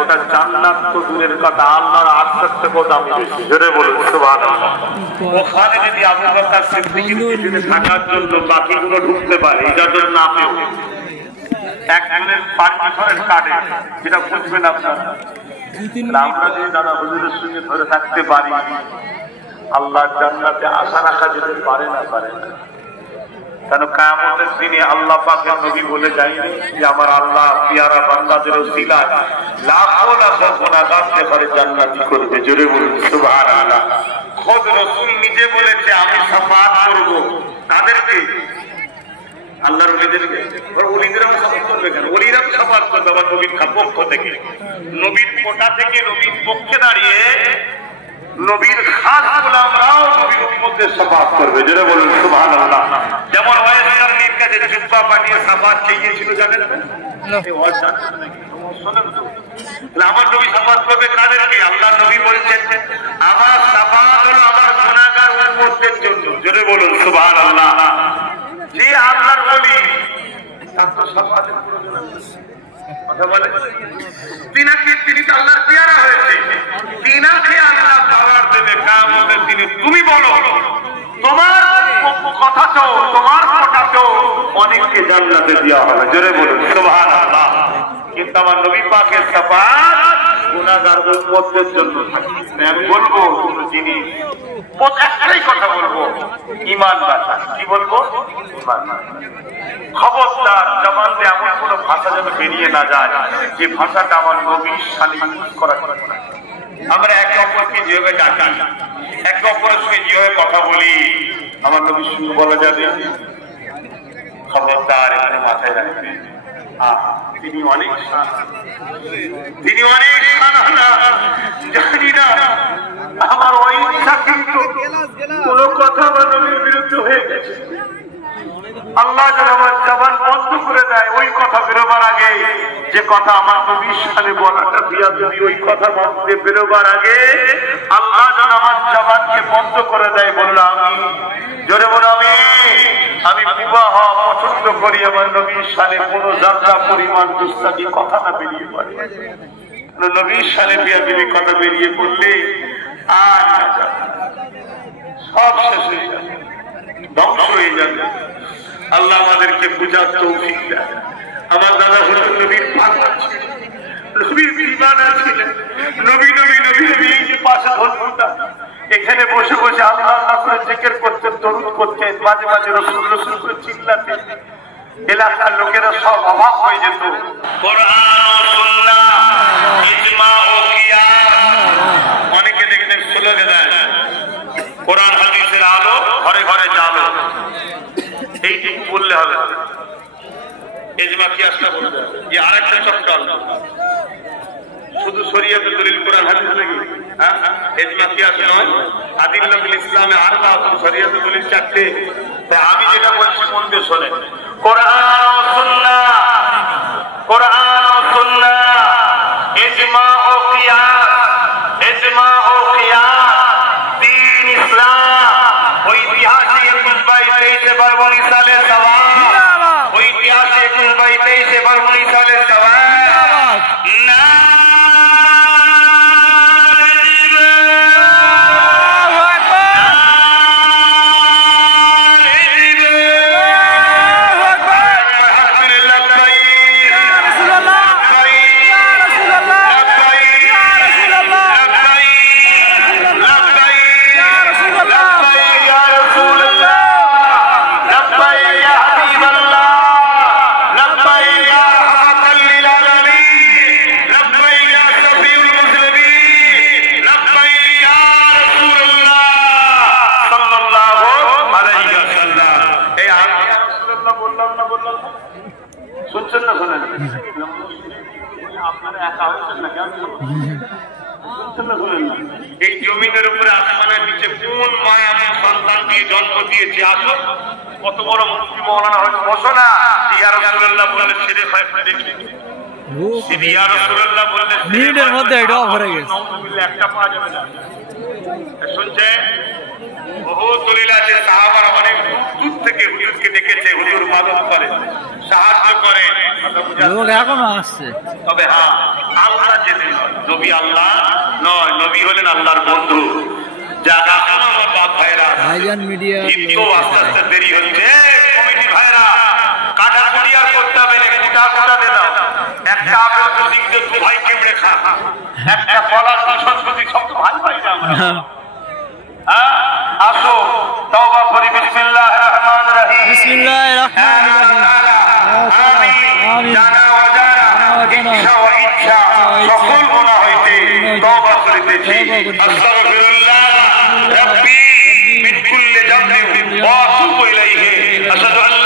ওটা জান্নাত তো দূরের কথা, আল্লাহর আশ্রয় থেকেও দামি বেশি। জোরে বলুন সুবহানাল্লাহ। ওখানে যদি আবু বকর সিদ্দিকের পিছনে থাকার জন্য বাকিগুলো ঢুকতে পারে, এটার জন্য আপনিও একজনের পারমিশনের কার্ডে যেটা বুঝবেন আপনারা, আমরা যদি দাদা হুজুরের সঙ্গে ধরে থাকতে পারি, আল্লাহ জান্নাতে আশা রাখা যেতে পারে না পারে না। কেন কিয়ামতের দিনে আল্লাহ পাকের নবী বলে যায়নি যে আমার আল্লাহ পিয়ারা বান্দাদের ওসিলায় লাখো লাখো গুনাহগারকে করে জান্নাতি করবে। জোরে বলুন সুবহানাল্লাহ। খোদ রাসূল নিজে বলেছে আমি শাফাআত করব তাদেরকে, আল্লাহর ওলিদেরকে। ওলিদেরও শাফাআত করবে কেন? ওলিরাও শাফাআত করবে আমার নবীর পক্ষ থেকে, নবীর কোটা থেকে, নবীর পক্ষে দাঁড়িয়ে নবীর খাস গোলামরাও নবীর উম্মতের শাফাআত করবে। যারা বলেন সুবহানাল্লাহ। যেমন ওয়াইস সাহেবের কাছে জুব্বা পাঠিয়ে শাফাআত চেয়েছিল, জানেন না? এই ওয়াইস জানেন নাকি? শোনেন তো। আমার নবী শাফাআত করবে কাদেরকে? আল্লাহর নবী বলেছেন আমার শাফাআত হলো আমার গুনাহগার উম্মতের জন্য। যারা বলেন সুবহানাল্লাহ। যে আল্লাহর ওলি তার তো শাফাআতের প্রয়োজন আছে। কথা বলে তিনি তো আল্লাহর পেয়ারা হয়েছে, তিনাকে আল্লাহ পাওয়ার দেবে কিয়ামতের দিনে। তুমি বলো তোমার কথা তো, তোমার কথা তো অনেককে জান্নাতে দেওয়া হবে। জোরে বলুন সুবহানাল্লাহ। কিন্তু আমার নবী পাকের শাফাআত গুনাহগার উম্মতের জন্য থাকে। আমি বলবো দুটো জিনিস, একটাই কথা বলবো, ঈমান বাঁচা। কি বলবো? ঈমান। খবরদার জবান দিয়ে এমন কোন ভাষা যেন বেরিয়ে না যায় যে ভাষাটা আমার নবীর শানে ইউজ করা যাবে না। আমরা একে অপরকে যেভাবে ডাকি, একে অপরের সঙ্গে যেভাবে কথা বলি, আমার নবীর সঙ্গে বলা যাবে খবরদার, এখানে মাথায় রাখবে তিনি অনেক তিনি অনেক জানি না আমার অহিংসা কিন্তু কোন কথা আমার নবীর বিরুদ্ধে হয়ে গেছে। আল্লাহ যেন আমার জবান বন্ধ করে দেয় ওই কথা বেরোবার আগে, যে কথা আমার নবীর সামনে বলাটা বিয়াদবি, ওই কথা মধ্যে বেরোবার আগে আল্লাহ যেন আমার জবানকে বন্ধ করে দেয়। বললাম আমি, জোরে বলো আমি বিবাহ পছন্দ করি, আমার নবীর সামনে কোন যাত্রা পরিমাণ দুস্তাকি কথা না বেরিয়ে পড়ে। নবীর সামনে বিয়াদবি কথা বেরিয়ে পড়লে আর সব শেষ হয়ে যাবে, ধ্বংস হয়ে যাবে। আল্লাহ আমাদেরকে বুঝার তৌফিক দেয়। আমার দাদা হলো নবীর পাগল ছিলেন, নবীর দিওয়ানা ছিলেন। নবী নবী নবী নবী এই যে পাশে ধরুনটা, এখানে বসে বসে আল্লাহ আল্লাহ করে জিকির করতেন, দরুদ করতেন, মাঝে মাঝে রাসূল রাসূল করে চিল্লাতেন। এলাকার লোকেরা সব অবাক হয়ে যেত। কোরআন ও সুন্নাহ, ইজমা ও কিয়াস, অনেকে দেখতে স্লোগান দেয় কোরআন হাদিসের আলো ঘরে ঘরে জালো। এইটুকু বললে হবে, ইজমা কিয়াসটা বলতে হবে। এই আরেকটা চক্কর, শুধু শরীয়তের দলিল কোরআন হাদিস নাকি? হ্যাঁ, ইজমা কিয়াস নয়, আদিল্লাতুল ইসলামে আরবা, শরীয়তের দলিল চারটে। আমি যেটা বলছি মন দিয়ে শোনেন, কোরআন ও সুন্নাহ, কোরআন ও সুন্নাহ, ইজমা ও কিয়াস, ইজমা ও কিয়াস, দ্বীন ইসলাম, ঐতিহাসিক 21/23 বারবনি সালে সওয়াব, ঐতিহাসিক 21/23 বারবনি সালে সওয়াব না। শুনছেন না? শোনেন, আপনারা একা হচ্ছেন না, কেন শুনছেন না? শোনেন না, এই জমিনের উপরে আসমানের নিচে কোন মায়া সন্তান দিয়ে জন্ম দিয়েছে? আসো, কত বড় মুফতি মাওলানা হয়তো বসো না, ইয়া রাসূলুল্লাহ বললে ছেড়ে হয় দেখি, ইয়া রাসূলুল্লাহ বললে মিনিটের মধ্যে এটা অফ হয়ে গেছে, একটা পাওয়া যাবে না। শুনছে বহুত দলিল আছে, সাহাবারা অনেক দূর থেকে হুজুরকে দেখেছে, হুজুর মাদক করে, সাহায্য করে, লোক এখনো আসছে। তবে হ্যাঁ, আল্লাহ যেতে নয়, নবী আল্লাহ নয়, নবী হলেন আল্লাহর বন্ধু। যারা আমার বাপ ভাইরা ভাইজান মিডিয়া আস্তে আস্তে দেরি হচ্ছে, কমিটি ভাইরা কাটা কুটি আর করতে হবে না, কুটা কুটা দিয়ে দাও। একটা আপেল তো দিক দিয়ে দু ভাই কেমড়ে খা, একটা কলা সংস্কৃতি সব ভাই ভাই আসো তওবা করি। বিসমিল্লাহির রহমানির রহিম। বিসমিল্লাহির রহমানির রহিম। আমিন। জানা অজানা, ইচ্ছা ও ইচ্ছা সকল গুনাহ হইতে তওবা করিতেছি। আস্তাগফিরুল্লাহ রাব্বি মিন কুল্লি যামবিন ওয়া আতুবু ইলাইহি। আশহাদু আল্লা